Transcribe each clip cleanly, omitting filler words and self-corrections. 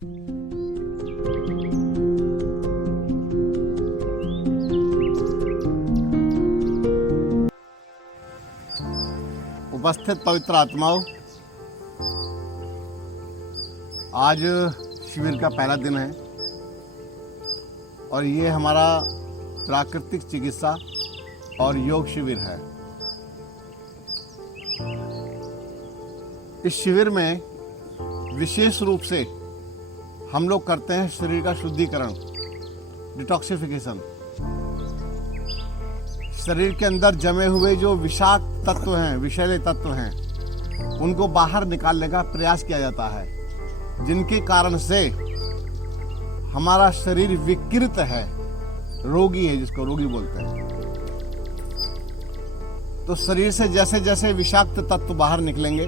उपस्थित पवित्र आत्माओं, आज शिविर का पहला दिन है और ये हमारा प्राकृतिक चिकित्सा और योग शिविर है। इस शिविर में विशेष रूप से हम लोग करते हैं शरीर का शुद्धिकरण, डिटॉक्सिफिकेशन। शरीर के अंदर जमे हुए जो विषाक्त तत्व हैं, विषैले तत्व हैं, उनको बाहर निकालने का प्रयास किया जाता है, जिनके कारण से हमारा शरीर विकृत है, रोगी है, जिसको रोगी बोलते हैं। तो शरीर से जैसे जैसे विषाक्त तत्व बाहर निकलेंगे,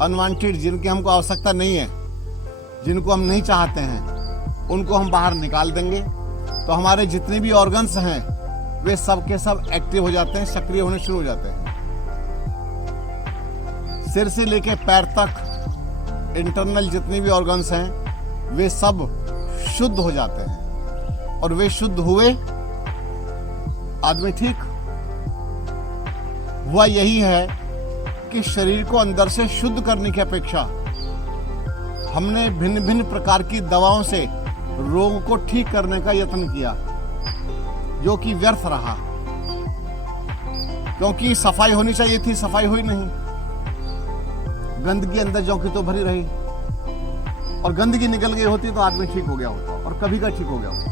अनवांटेड, जिनकी हमको आवश्यकता नहीं है, जिनको हम नहीं चाहते हैं, उनको हम बाहर निकाल देंगे। तो हमारे जितने भी ऑर्गन्स हैं वे सब के सब एक्टिव हो जाते हैं, सक्रिय होने शुरू हो जाते हैं। सिर से लेके पैर तक इंटरनल जितने भी ऑर्गन्स हैं वे सब शुद्ध हो जाते हैं, और वे शुद्ध हुए, आदमी ठीक हुआ। यही है कि शरीर को अंदर से शुद्ध करने की अपेक्षा हमने भिन्न भिन्न प्रकार की दवाओं से रोग को ठीक करने का यत्न किया, जो कि व्यर्थ रहा, क्योंकि सफाई होनी चाहिए थी, सफाई हुई नहीं। गंदगी अंदर जो की तो भरी रही, और गंदगी निकल गई होती तो आदमी ठीक हो गया होता, और कभी का ठीक हो गया होता।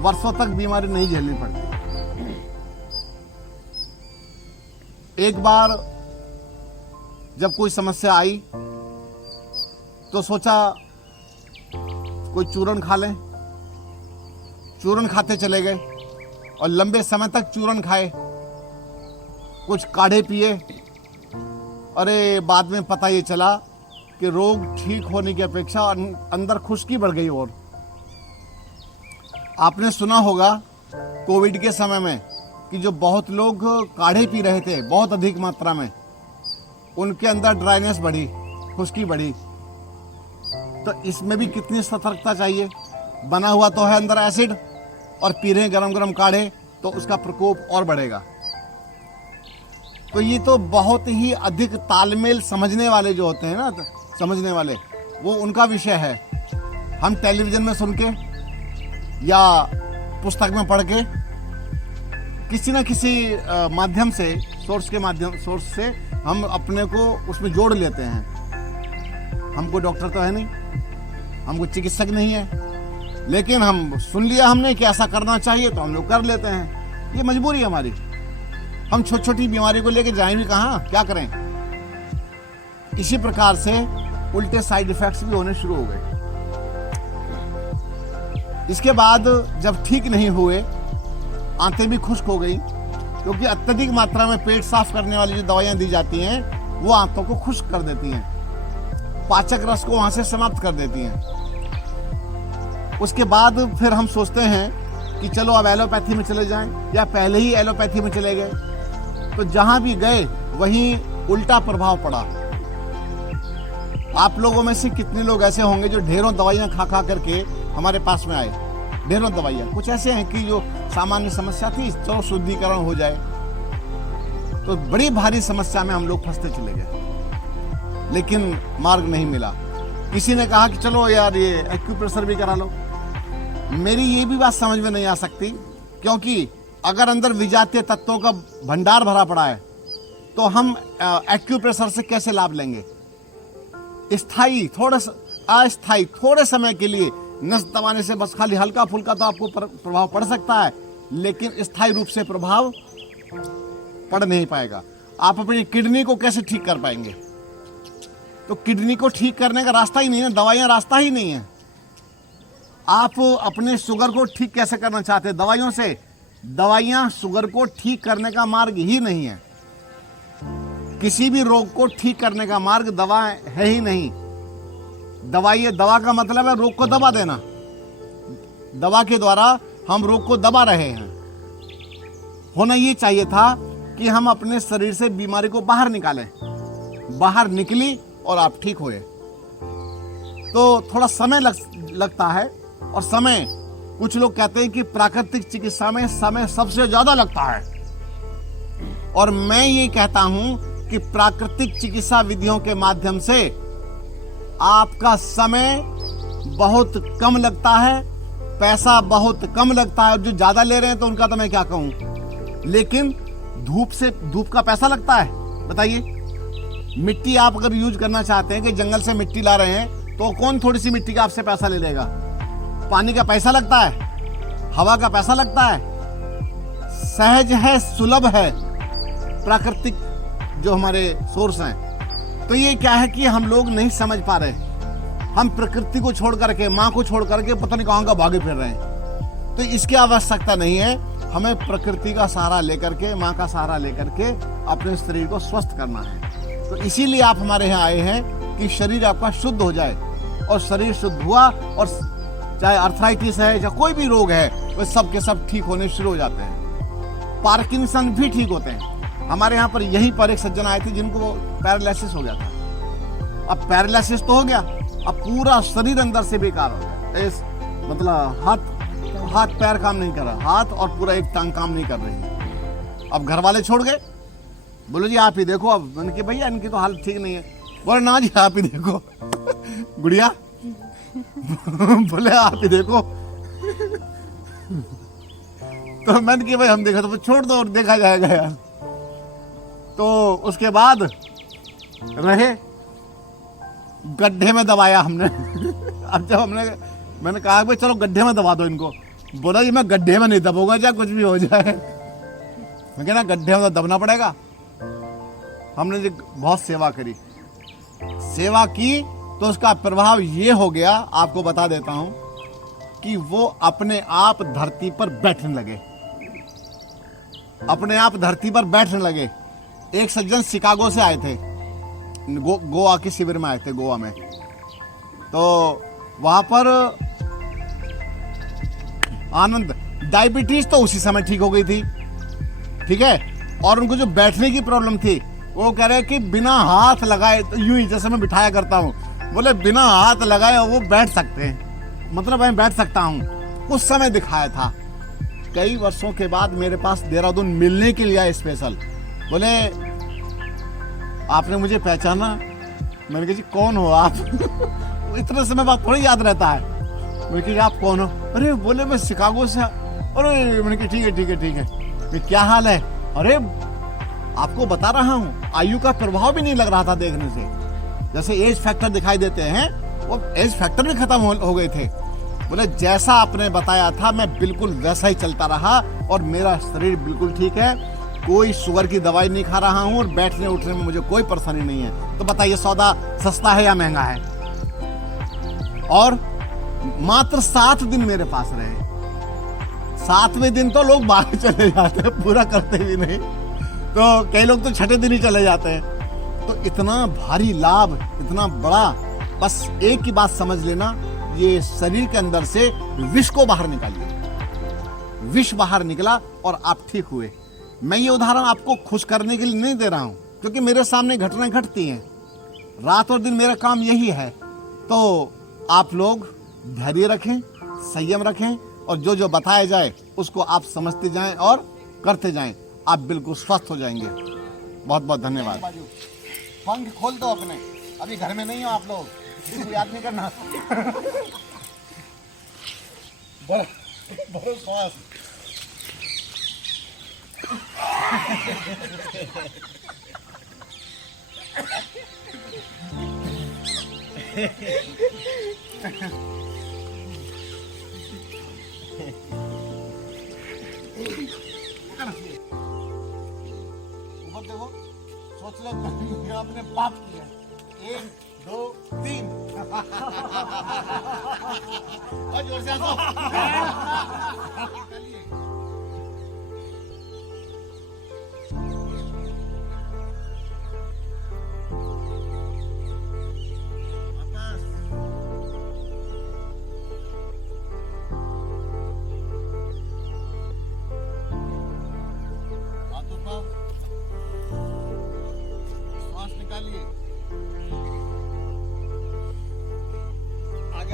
वर्षों तक बीमारी नहीं झेलनी पड़ती। एक बार जब कोई समस्या आई तो सोचा कोई चूरन खा लें। चूरन खाते चले गए और लंबे समय तक चूरन खाए, कुछ काढ़े पिए। अरे बाद में पता ये चला कि रोग ठीक होने की अपेक्षा अंदर खुश्की बढ़ गई। और आपने सुना होगा कोविड के समय में कि जो बहुत लोग काढ़े पी रहे थे बहुत अधिक मात्रा में, उनके अंदर ड्राइनेस बढ़ी, खुश्की बढ़ी। तो इसमें भी कितनी सतर्कता चाहिए। बना हुआ तो है अंदर एसिड, और पी रहे गरम गरम काढ़े, तो उसका प्रकोप और बढ़ेगा। तो ये तो बहुत ही अधिक तालमेल समझने वाले जो होते हैं ना, समझने वाले, वो उनका विषय है। हम टेलीविजन में सुन के या पुस्तक में पढ़ के किसी न किसी माध्यम से, सोर्स से हम अपने को उसमें जोड़ लेते हैं। हमको डॉक्टर तो है नहीं, हमको चिकित्सक नहीं है, लेकिन हम सुन लिया हमने कि ऐसा करना चाहिए तो हम लोग कर लेते हैं। ये मजबूरी है हमारी। हम छोटी छोटी बीमारी को लेके जाएं भी कहाँ, क्या करें। इसी प्रकार से उल्टे साइड इफेक्ट्स भी होने शुरू हो गए। इसके बाद जब ठीक नहीं हुए, आंतें भी खुश्क हो गई, क्योंकि अत्यधिक मात्रा में पेट साफ करने वाली जो दवाइयां दी जाती हैं वो आंतों को खुश्क कर देती हैं, पाचक रस को वहां से समाप्त कर देती हैं। उसके बाद फिर हम सोचते हैं कि चलो अब एलोपैथी में चले जाएं, या पहले ही एलोपैथी में चले गए। तो जहां भी गए वहीं उल्टा प्रभाव पड़ा। आप लोगों में से कितने लोग ऐसे होंगे जो ढेरों दवाइयां खा खा करके हमारे पास में आए। ढेरों दवाइयां, कुछ ऐसे हैं कि जो सामान्य समस्या थी, चलो शुद्धिकरण हो जाए, तो बड़ी भारी समस्या में हम लोग फंसते चले गए, लेकिन मार्ग नहीं मिला। किसी ने कहा कि चलो यार ये एक्यूप्रेशर भी करा लो। मेरी ये भी बात समझ में नहीं आ सकती, क्योंकि अगर अंदर विजातीय तत्वों का भंडार भरा पड़ा है तो हम एक्यूप्रेशर से कैसे लाभ लेंगे। स्थायी, थोड़ा अस्थायी, थोड़े समय के लिए नस दबाने से बस खाली हल्का फुल्का तो आपको प्रभाव पड़ सकता है, लेकिन स्थायी रूप से प्रभाव पड़ नहीं पाएगा। आप अपनी किडनी को कैसे ठीक कर पाएंगे। तो किडनी को ठीक करने का रास्ता ही नहीं है, दवाइयां रास्ता ही नहीं है। आप अपने शुगर को ठीक कैसे करना चाहते हैं दवाइयों से। दवाइयां शुगर को ठीक करने का मार्ग ही नहीं है। किसी भी रोग को ठीक करने का मार्ग दवा है ही नहीं। दवा का मतलब है रोग को दबा देना। दवा के द्वारा हम रोग को दबा रहे हैं। होना ये चाहिए था कि हम अपने शरीर से बीमारी को बाहर निकालें। बाहर निकली और आप ठीक हुए। तो थोड़ा समय लगता है। और समय, कुछ लोग कहते हैं कि प्राकृतिक चिकित्सा में समय सबसे ज्यादा लगता है, और मैं ये कहता हूं कि प्राकृतिक चिकित्सा विधियों के माध्यम से आपका समय बहुत कम लगता है, पैसा बहुत कम लगता है। और जो ज्यादा ले रहे हैं तो उनका तो मैं क्या कहूं, लेकिन धूप का पैसा लगता है। बताइए, मिट्टी आप अगर यूज करना चाहते हैं कि जंगल से मिट्टी ला रहे हैं, तो कौन थोड़ी सी मिट्टी का आपसे पैसा ले लेगा? पानी का पैसा लगता है, हवा का पैसा लगता है। सहज है, सुलभ है प्राकृतिक जो हमारे सोर्स हैं। तो ये क्या है कि हम लोग नहीं समझ पा रहे, हम प्रकृति को छोड़ करके, माँ को छोड़ करके पता नहीं कहाँ का भागे फिर रहे हैं। तो इसकी आवश्यकता नहीं है, हमें प्रकृति का सहारा लेकर के, माँ का सहारा लेकर के अपने शरीर को स्वस्थ करना है। तो इसीलिए आप हमारे यहाँ आए हैं कि शरीर आपका शुद्ध हो जाए, और शरीर शुद्ध हुआ और चाहे अर्थराइटिस है या कोई भी रोग है, वो सब के सब ठीक होने शुरू हो जाते हैं। पार्किंसन भी ठीक होते हैं। हमारे यहाँ पर यहीं पर एक सज्जन आए थे जिनको वो पैरालिसिस हो गया था। अब पैरालिसिस तो हो गया, अब पूरा शरीर अंदर से बेकार हो गया। मतलब हाथ पैर काम नहीं कर रहा, हाथ और पूरा एक टांग काम नहीं कर रही। अब घर वाले छोड़ गए, बोलो जी आप ही देखो। अब मैंने कहा भैया इनकी तो हालत ठीक नहीं है। बोले ना जी आप ही देखो। गुड़िया बोले आप ही देखो। तो मैंने कहा भाई हम देखा तो छोड़ दो और देखा जाएगा यार। तो उसके बाद रहे, गड्ढे में दबाया हमने। अब जब मैंने कहा भाई चलो गड्ढे में दबा दो इनको, बोला जी मैं गड्ढे में नहीं दबूंगा चाहे कुछ भी हो जाए। मैं कह ना गड्ढे में तो दबना पड़ेगा। हमने जी बहुत सेवा करी, सेवा की तो उसका प्रभाव ये हो गया, आपको बता देता हूं कि वो अपने आप धरती पर बैठने लगे, अपने आप धरती पर बैठने लगे। एक सज्जन शिकागो से आए थे, गोवा के शिविर में आए थे, गोवा में। तो वहां पर आनंद, डायबिटीज तो उसी समय ठीक हो गई थी, ठीक है। और उनको जो बैठने की प्रॉब्लम थी, वो कह रहे कि बिना हाथ लगाए, तो यूं ही जैसे मैं बिठाया करता हूँ, बोले बिना हाथ लगाए वो बैठ सकते हैं। मतलब मैं बैठ सकता हूँ। उस समय दिखाया था। कई वर्षों के बाद मेरे पास देहरादून मिलने के लिए आए स्पेशल। बोले आपने मुझे पहचाना? मैंने कहा जी कौन हो आप? इतने समय बाद थोड़ी याद रहता है। मैंने कहा आप कौन हो? अरे बोले मैं शिकागो से। अरे मैंने कहा ठीक है ठीक है ठीक है। क्या हाल है? अरे आपको बता रहा हूँ, आयु का प्रभाव भी नहीं लग रहा था देखने से। जैसे एज फैक्टर दिखाई देते हैं, वो एज फैक्टर भी खत्म हो गए थे। बोले जैसा आपने बताया था मैं बिल्कुल वैसा ही चलता रहा, और मेरा शरीर बिल्कुल ठीक है, कोई शुगर की दवाई नहीं खा रहा हूँ, और बैठने उठने में मुझे कोई परेशानी नहीं है। तो बताइए सौदा सस्ता है या महंगा है? और मात्र 7 दिन मेरे पास रहे। 7वें दिन तो लोग बाहर चले जाते हैं, पूरा करते भी नहीं। तो कई लोग तो 6ठे दिन ही चले जाते हैं। तो इतना भारी लाभ, इतना बड़ा, बस एक ही बात समझ लेना, ये शरीर के अंदर से विष को बाहर निकालिए। विष बाहर निकला और आप ठीक हुए। मैं ये उदाहरण आपको खुश करने के लिए नहीं दे रहा हूं, क्योंकि मेरे सामने घटनाएं घटती हैं। रात और दिन मेरा काम यही है। तो आप लोग धैर्य रखें, संयम रखें, और जो जो बताया जाए उसको आप समझते जाएं और करते जाएं। आप बिल्कुल स्वस्थ हो जाएंगे। बहुत बहुत धन्यवाद। पंख खोल दो अपने, अभी घर में नहीं हो आप लोग, किसी को याद नहीं करना। बड़ा श्वास। ऊपर देखो, सोच लो आपने पाप किया। 1 2 3। और जोर से हंसो।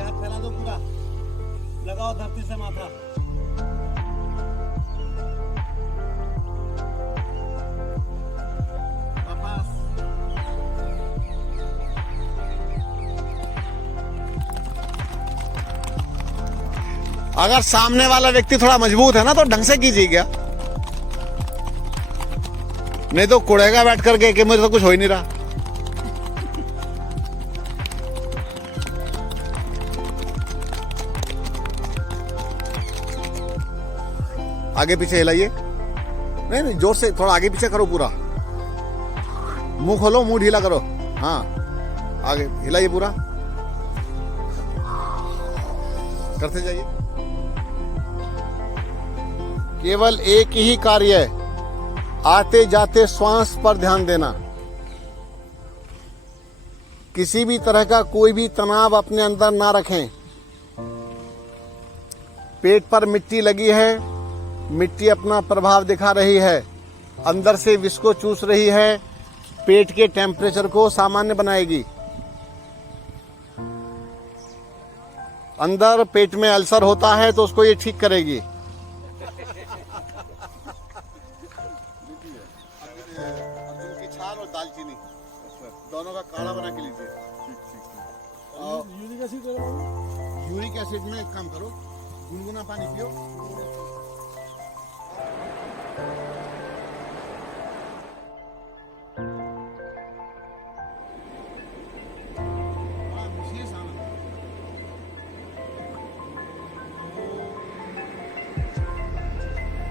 आगे हाथ फैला दो पूरा, लगाओ धरती से माथा। अगर सामने वाला व्यक्ति थोड़ा मजबूत है ना तो ढंग से कीजिएगा, नहीं तो कुड़ेगा बैठ करके कि मुझे तो कुछ हो ही नहीं रहा। आगे पीछे हिलाइए, नहीं नहीं जोर से थोड़ा आगे पीछे करो, पूरा मुंह खोलो, मुंह ढीला करो। हाँ आगे हिलाइए पूरा, करते जाइए। केवल एक ही कार्य है, आते जाते श्वास पर ध्यान देना। किसी भी तरह का कोई भी तनाव अपने अंदर ना रखें। पेट पर मिट्टी लगी है, मिट्टी अपना प्रभाव दिखा रही है, अंदर से विष को चूस रही है, पेट के टेम्परेचर को सामान्य बनाएगी। अंदर पेट में अल्सर होता है तो उसको ये ठीक करेगी। दालचीनी दोनों का काढ़ा बना के लीजिए। यूरिक एसिड में एक काम करो, गुनगुना पानी पियो।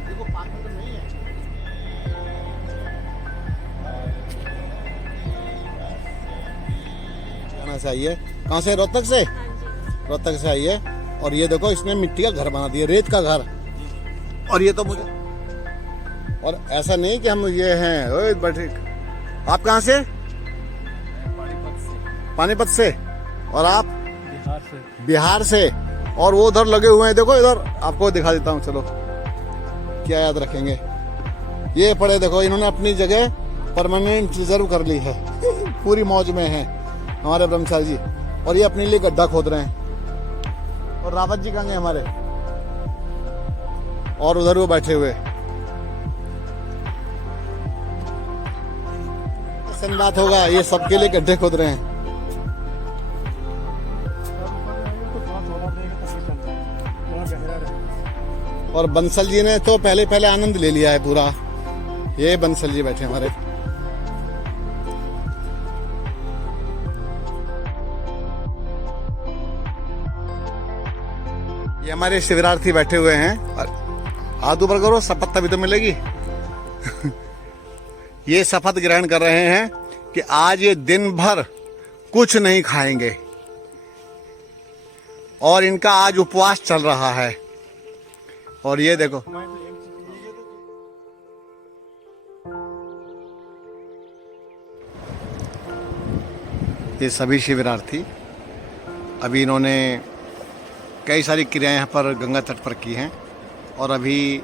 देखो पानी तो नहीं है। से आई है, कहाँ से? रोहतक से। रोहतक से आई है। और ये देखो इसने मिट्टी का घर बना दिया, रेत का घर। और ये तो मुझे, और ऐसा नहीं कि हम ये हैं। ओए बैठे, आप कहाँ से? पानीपत से। और आप? बिहार से। बिहार से। और वो उधर लगे हुए हैं, देखो इधर आपको दिखा देता हूँ। चलो क्या याद रखेंगे, ये पड़े देखो, इन्होंने अपनी जगह परमानेंट रिजर्व कर ली है। पूरी मौज में है हमारे ब्रह्मचारी जी। और ये अपने लिए गड्ढा खोद रहे हैं। और रावत जी कहाँ गए हमारे? और उधर वो बैठे हुए। ऐसा बात होगा, ये सबके लिए गड्ढे खोद रहे हैं। और बंसल जी ने तो पहले आनंद ले लिया है पूरा। ये बंसल जी बैठे हमारे। ये हमारे शिविरार्थी बैठे हुए हैं। हाथ ऊपर करो, शपथ तभी तो मिलेगी। ये शपथ ग्रहण कर रहे हैं कि आज ये दिन भर कुछ नहीं खाएंगे। और इनका आज उपवास चल रहा है। और ये देखो, ये सभी शिविरार्थी, अभी इन्होंने कई सारी क्रियाएं यहाँ पर गंगा तट पर की हैं। और अभी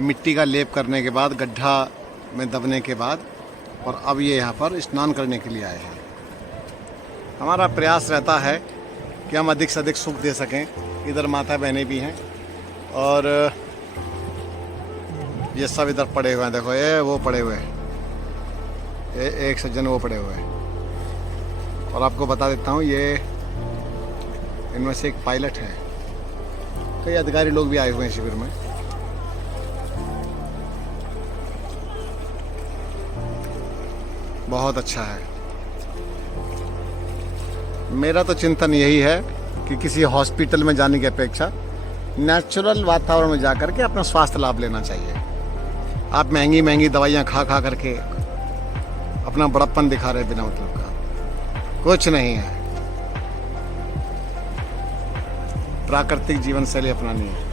मिट्टी का लेप करने के बाद, गड्ढा में दबने के बाद, और अब ये यहाँ पर स्नान करने के लिए आए हैं। हमारा प्रयास रहता है कि हम अधिक से अधिक सुख दे सकें। इधर माता बहनें भी हैं और ये सब इधर पड़े हुए हैं। देखो ये वो पड़े हुए हैं, ये एक सज्जन वो पड़े हुए हैं। और आपको बता देता हूँ, ये इनमें से एक पायलट है। कई अधिकारी लोग भी आए हुए हैं शिविर में। बहुत अच्छा है। मेरा तो चिंतन यही है कि किसी हॉस्पिटल में जाने की अपेक्षा नेचुरल वातावरण में जाकर के अपना स्वास्थ्य लाभ लेना चाहिए। आप महंगी महंगी दवाइयाँ खा खा करके अपना बड़प्पन दिखा रहे बिना मतलब का। कुछ नहीं है। प्राकृतिक जीवन शैली अपनानी है।